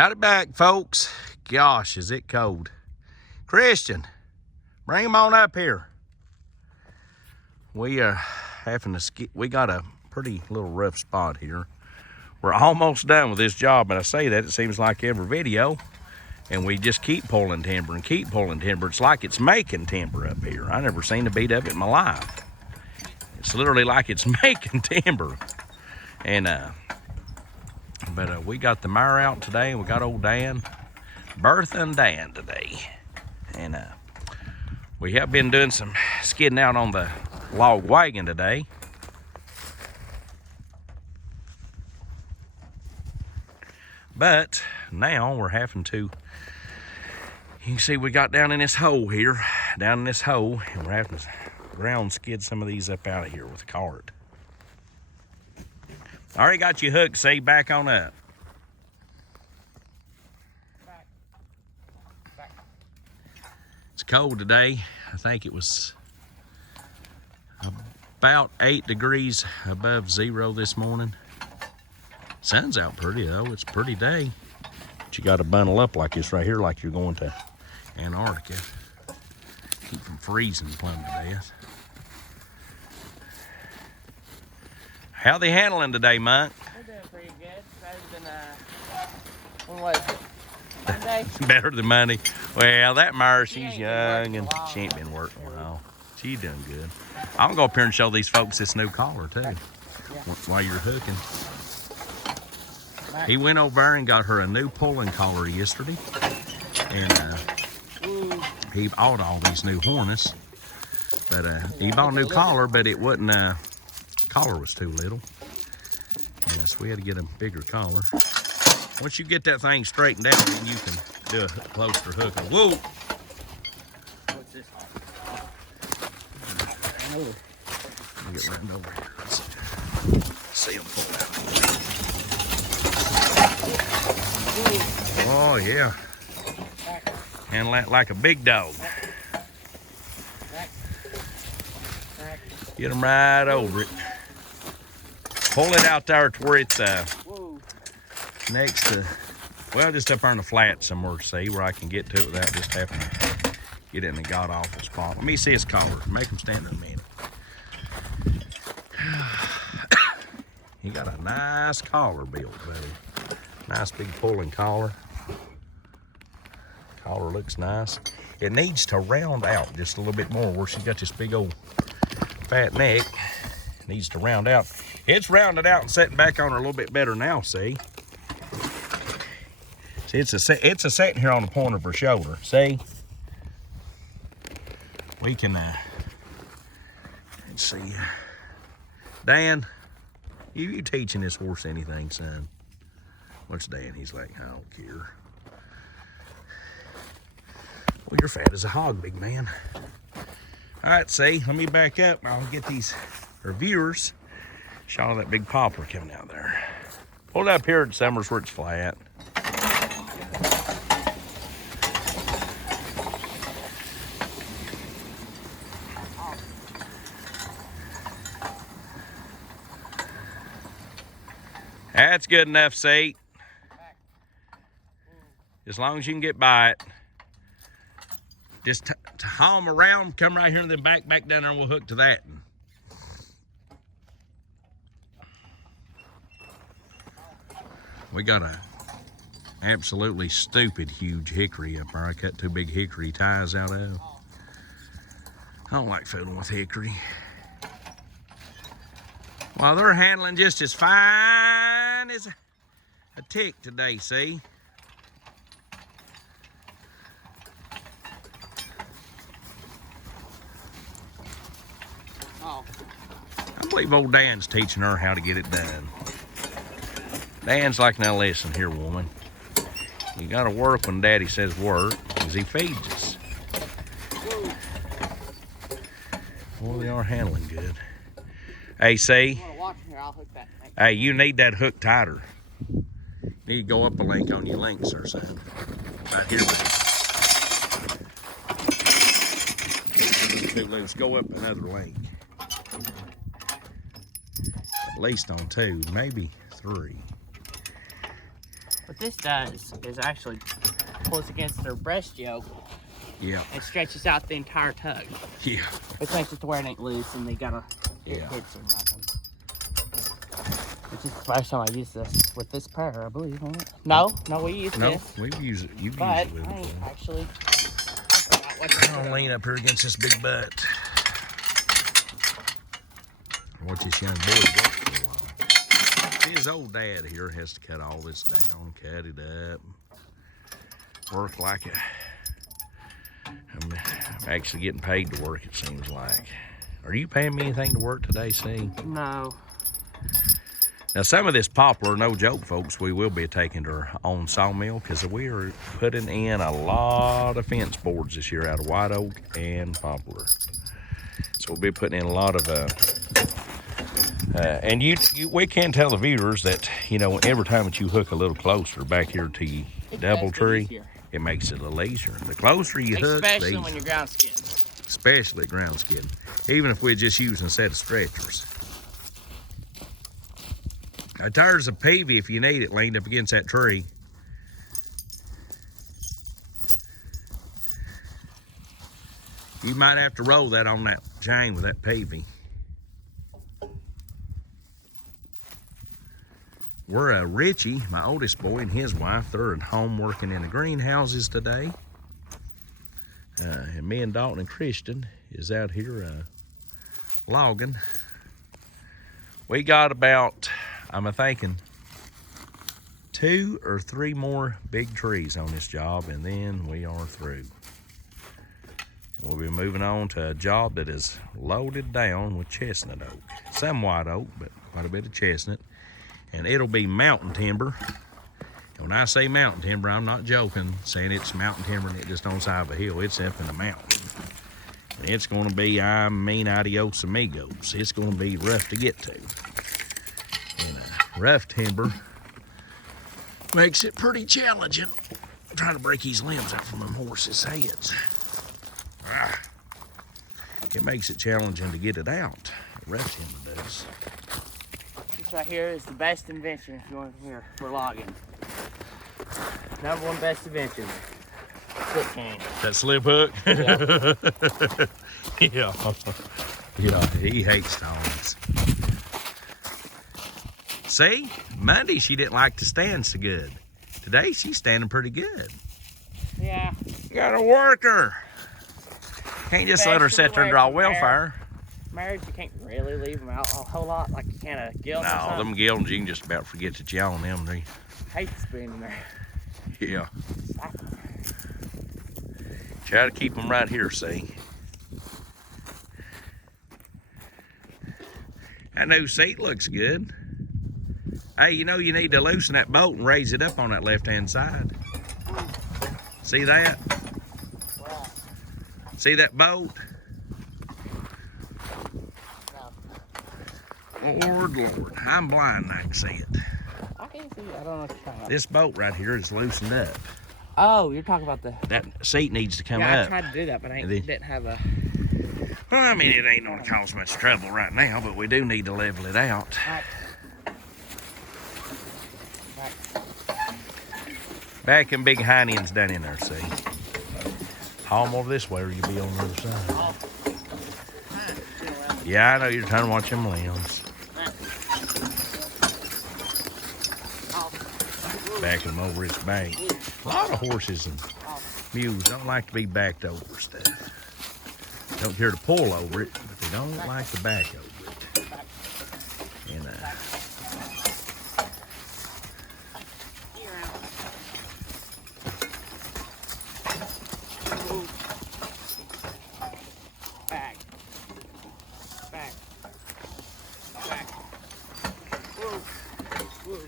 Howdy back, folks. Gosh, is it cold. Christian, bring him on up here. We are having to we got a pretty little rough spot here. We're almost done with this job, and I say that it seems like every video, and we just keep pulling timber and keep pulling timber. It's like it's making timber up here. I never seen a beat of it in my life. It's literally like it's making timber. And we got the mare out today, and we got old Dan, Bertha and Dan today. And we have been doing some skidding out on the log wagon today. But now we're having to, you can see we got down in this hole here, and we're having to ground skid some of these up out of here with a cart. I already got you hooked, see, back on up. Back. It's cold today. I think it was about 8 degrees above zero this morning. Sun's out pretty though, it's a pretty day. But you gotta bundle up like this right here, like you're going to Antarctica. Keep from freezing plumb to death. How they handling today, Monk? They're doing pretty good. Better than, when was it? Monday? Better than Monday. Well, that mare, she's young and she ain't been working a while. She's doing good. I'm gonna go up here and show these folks this new collar too, while you're hooking. He went over there and got her a new pulling collar yesterday, and he bought all these new harness. But he bought a new collar, but it wasn't. Collar was too little, and so we had to get a bigger collar. Once you get that thing straightened out, then you can do a closer hook. Whoa! What's this on? Let me get right over here. Let's see him pull out. Oh yeah, handle that like a big dog. Get him right over it. Pull it out there to where it's next to, well, just up there on the flat somewhere, see, where I can get to it without just having to get in the god-awful spot. Let me see his collar. Make him stand in a minute. He got a nice collar built, buddy. Nice big pulling collar. Collar looks nice. It needs to round out just a little bit more where she's got this big old fat neck. Needs to round out. It's rounded out and setting back on her a little bit better now, see? See, it's a setting here on the point of her shoulder, see? We can, let's see. Dan, you teaching this horse anything, son? What's Dan? He's like, I don't care. Well, you're fat as a hog, big man. All right, see, let me back up. I'll get these, our viewers, show that big poplar coming out there. Hold it up here at Summers where it's flat. That's good enough, see? As long as you can get by it. Just to haul them around, come right here and then back down there and we'll hook to that. We got a absolutely stupid huge hickory up there. I cut 2 big hickory ties out of. I don't like fooling with hickory. Well, they're handling just as fine as a tick today, see? I believe old Dan's teaching her how to get it done. Dan's like, now listen here, woman. You gotta work when Daddy says work, because he feeds us. Well, they are handling good. Hey, see? Hey, you need that hook tighter. You need to go up a link on your links or something. Right here. Too loose. Go up another link. At least on 2, maybe 3. What this does is actually pulls against their breast yoke Yeah. and stretches out the entire tug. Yeah. Which makes it to where it ain't loose and they gotta get Yeah. hits or nothing. Which is the first time I used this with this pair, I believe, wasn't it? No, we used No, this. we've used it. You've But used it with I it ain't before. actually. I forgot what I'll lean up here against this big butt. Watch this young boy work for a while. His old dad here has to cut all this down, cut it up, work like a. I'm actually getting paid to work, it seems like. Are you paying me anything to work today, see? No. Now, some of this poplar, no joke, folks, we will be taking to our own sawmill because we are putting in a lot of fence boards this year out of white oak and poplar. So we'll be putting in a lot of, and we can tell the viewers that, you know, every time that you hook a little closer back here to your double tree, it makes it a little easier. The closer you hook, especially when you're ground skidding. Especially ground skidding. Even if we're just using a set of stretchers. There's a peavy if you need it leaned up against that tree. You might have to roll that on that chain with that peavy. We're Richie, my oldest boy, and his wife, they're at home working in the greenhouses today. And me and Dalton and Christian is out here logging. We got about, I'm thinking, 2 or 3 more big trees on this job, and then we are through. We'll be moving on to a job that is loaded down with chestnut oak. Some white oak, but quite a bit of chestnut. And it'll be mountain timber. And when I say mountain timber, I'm not joking, saying it's mountain timber and it's just on the side of a hill. It's up in the mountain. And it's going to be, I mean, adios amigos. It's going to be rough to get to. And rough timber makes it pretty challenging. I'm trying to break these limbs out from them horses' heads. It makes it challenging to get it out. Rough timber does. This right here is the best invention if you want to hear for logging. Number 1 best invention. Slip cane. That slip hook? Yeah. Yeah. Yeah, he hates stones. See, Monday she didn't like to stand so good. Today she's standing pretty good. Yeah. You gotta work her. Can't just let her sit there and draw welfare. Married, you can't really leave them out a whole lot like you can a gill. No, them gildings, you can just about forget that you own them. They, hate spinning there. yeah. Try to keep them right here, see. That new seat looks good. Hey, you know you need to loosen that bolt and raise it up on that left-hand side. See that? Wow. See that bolt? Lord, Lord, I'm blind and I can see it. I can't see it. I don't know what you're talking about. This bolt right here is loosened up. Oh, you're talking about the... That seat needs to come yeah, up. I tried to do that, but I didn't have a... Well, I mean, it ain't gonna cause much trouble right now, but we do need to level it out. Right. Back and big hind ends down in there, see? Haul them over this way or you'll be on the other side. Oh. Yeah, I know you're trying to watch them limbs. Back them over its bank. A lot of horses and mules don't like to be backed over stuff. Don't care to pull over it, but they don't like to back over it. And Back. Back. Back. Whoa. Whoa.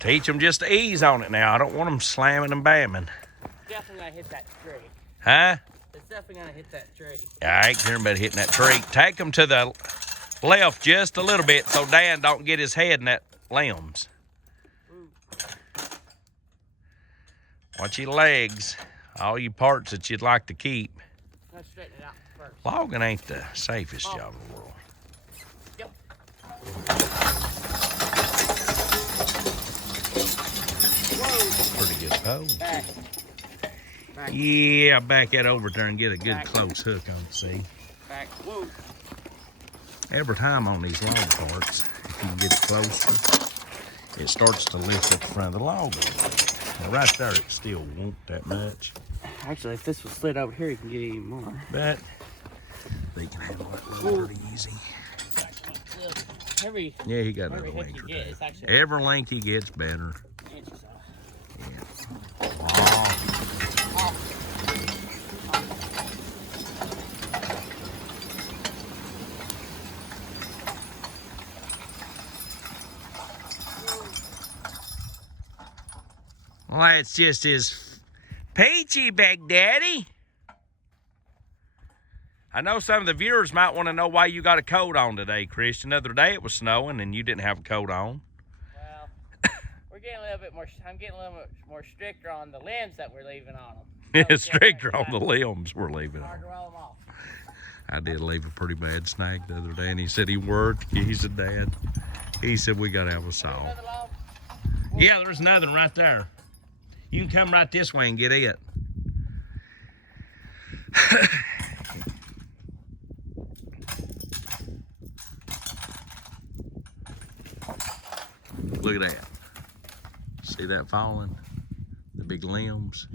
teach them just to ease on it now. I don't want them slamming and bamming. Definitely gonna hit that tree. Huh? It's definitely gonna hit that tree. I ain't caring about hitting that tree. Take them to the left just a little bit so Dan don't get his head in that limbs. Watch your legs. All you parts that you'd like to keep. Let's straighten it out first. Logging ain't the safest job in the world. Yep. good pole. Back. Back. Yeah, back that over there and get a good Back. close hook on it, see? Back. Whoa. Every time on these log parts, if you get it closer, it starts to lift up the front of the log. Now right there, it still won't that much. Actually, if this was slid over here, you can get even more. But they can handle that load pretty easy. Every, Yeah, he got every another hit length or you get, two. it's actually Every length he gets better. inches off. Yeah. Oh. Well, that's just his peachy, Big Daddy. I know some of the viewers might want to know why you got a coat on today, Christian. The other day it was snowing and you didn't have a coat on. Well, we're getting a little bit more, I'm getting a little bit more stricter on the limbs that we're leaving on them. Stricter on the limbs we're leaving Hard on. to roll them off. I did leave a pretty bad snag the other day, and he said he worked. He said, Dad, he said, we got to have a saw. Another log? Yeah, there's another one right there. You can come right this way and get it. Look at that. See that falling? The big limbs.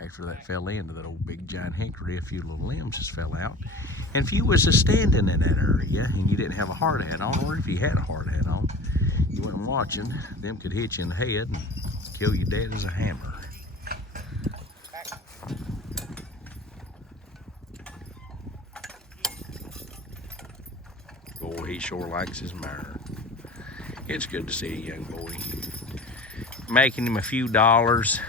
After that fell into that old big giant hickory, a few little limbs just fell out. And if you was a standing in that area and you didn't have a hard hat on, or if you had a hard hat on, you weren't watching, them could hit you in the head and kill you dead as a hammer. Boy, he sure likes his mare. It's good to see a young boy making him a few dollars,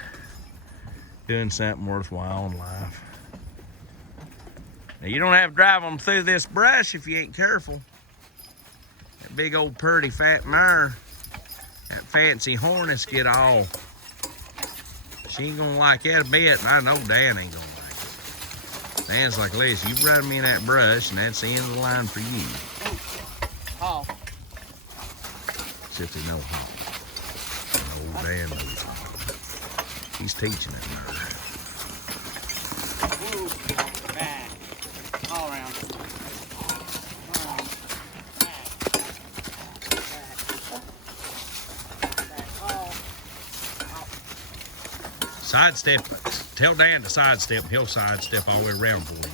doing something worthwhile in life. Now, you don't have to drive them through this brush if you ain't careful. That big old purty fat mare, that fancy harness get all. She ain't gonna like that a bit, and I know Dan ain't gonna like it. Dan's like, listen, you ride me in that brush, and that's the end of the line for you. Oh. Except they know how. Old Dan knows how. He's teaching it now. Woo. Back. All around. All around. Back. Sidestep. Tell Dan to sidestep. He'll sidestep all the way around for you.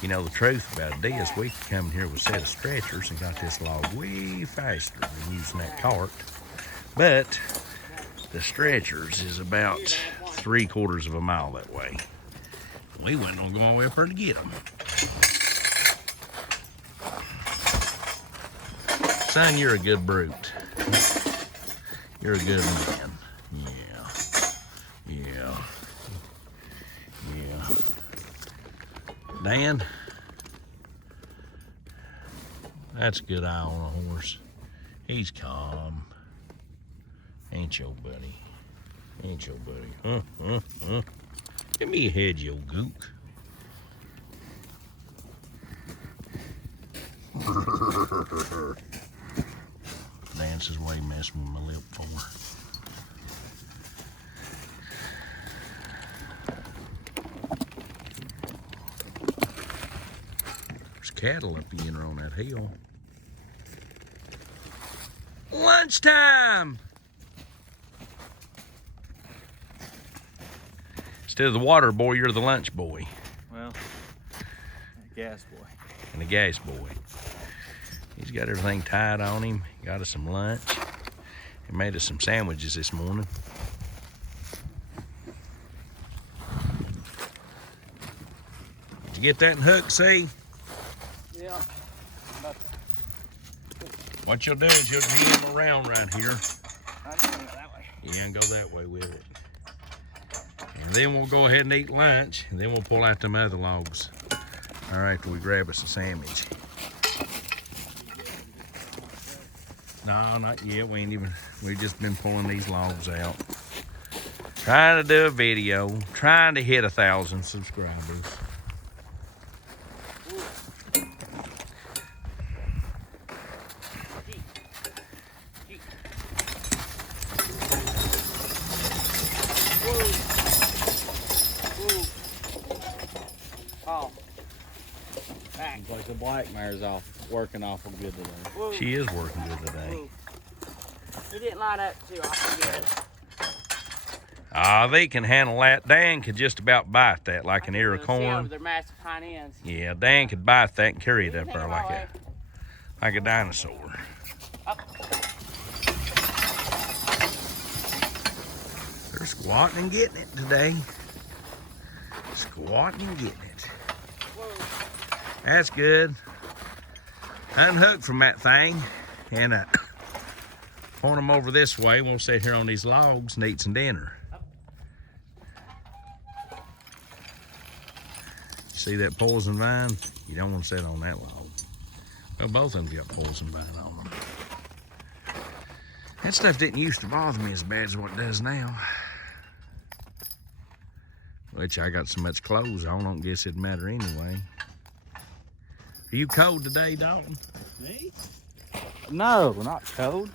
You know, the truth about it is we could come here with a set of stretchers and got this log way faster than using that cart. But the stretchers is about 3/4 of a mile that way. We wasn't gonna go all the way up there to get them. Son, you're a good brute. You're a good man. Yeah. Yeah. Yeah. Dan, that's a good eye on a horse. He's calm. Ain't your buddy. Ain't your buddy. Give me a head, you old gook. Dance is way messing with my lip for. There's cattle up in on that hill. Lunchtime! Instead of the water boy, you're the lunch boy. Well, gas boy. And the gas boy. He's got everything tied on him. Got us some lunch. He made us some sandwiches this morning. Did you get that in hook, see? Yeah. What you'll do is you'll jam around right here. I didn't go that way. Yeah, and go that way with it. And then we'll go ahead and eat lunch, and then we'll pull out them other logs. All right, till we grab us a sandwich. No, not yet. We ain't even, we've just been pulling these logs out. Trying to do a video, trying to hit 1,000 subscribers. back. Looks like the black mare's working awful good today. Whoa. She is working good today. Whoa. He didn't line up too awful good. Ah, they can handle that. Dan could just about bite that like an ear of corn. Their massive hind ends. Yeah, Dan could bite that and carry it up Take there it like my way. a dinosaur. Up. They're squatting and getting it today. Squatting and getting it. Whoa. That's good. Unhook from that thing and point them over this way. We'll sit here on these logs and eat some dinner. See that poison vine? You don't want to sit on that log. Well, both of them got poison vine on them. That stuff didn't used to bother me as bad as what it does now. Which I got so much clothes on, I don't guess it'd matter anyway. Are you cold today, Dalton? Me? No, not cold.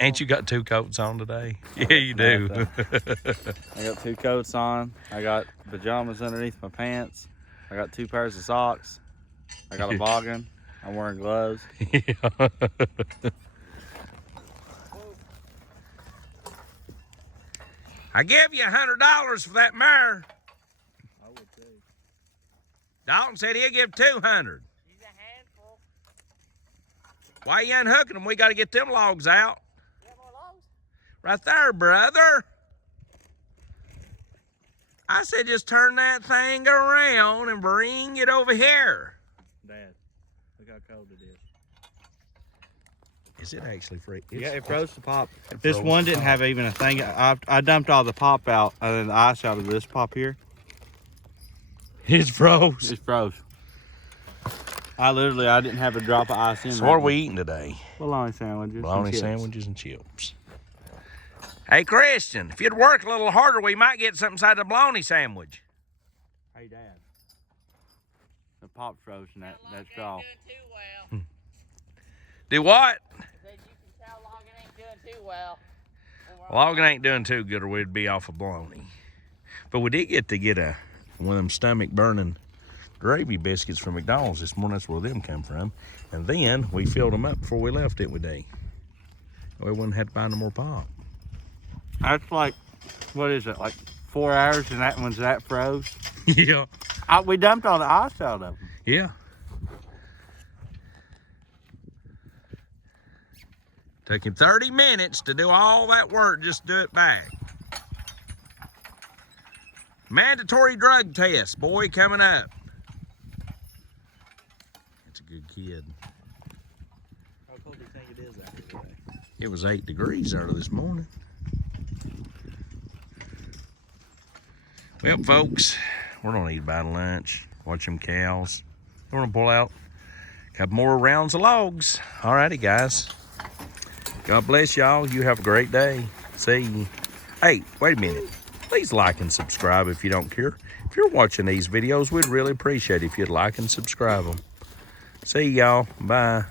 Ain't you got 2 coats on today? Yeah, you do. I got 2 coats on. I got pajamas underneath my pants. I got 2 pairs of socks. I got a boggin. I'm wearing gloves. Yeah. I give you $100 for that mare. I would too. Dalton said he'll give 200. She's a handful. Why you unhooking them? We got to get them logs out. You have more logs? Right there, brother. I said just turn that thing around and bring it over here. Dad, look how cold it is. Is it actually free? Yeah, it froze the pop. It This froze one the didn't pop. have even a thing. I dumped all the pop out and then the ice out of this pop here. It's froze. It's froze. I didn't have a drop of ice in. So what are we eating today? Bologna sandwiches. Bologna and chips. sandwiches and chips. Hey, Christian, if you'd work a little harder, we might get something inside the bologna sandwich. Hey, Dad. The pop froze in that straw. Ain't doing too well. Do what? As you can tell, logging ain't doing too well. Logging ain't doing too good or we'd be off of bologna. But we did get one of them stomach burning gravy biscuits from McDonald's this morning. That's where them come from. And then we filled them up before we left, didn't we, Dave? We wouldn't have to buy no more pop. That's like, what is it, like 4 hours and that one's that froze? Yeah. We dumped all the ice out of them. Yeah. Took him 30 minutes to do all that work, just do it back. Mandatory drug test, boy, coming up. That's a good kid. How cold do you think it is out here today? It was 8 degrees early this morning. Well, folks, we're gonna eat about lunch, watch them cows. We're gonna pull out a couple more rounds of logs. Alrighty, guys. God bless y'all. You have a great day. See you. Hey, wait a minute. Please like and subscribe if you don't care. If you're watching these videos, we'd really appreciate it if you'd like and subscribe them. See y'all. Bye.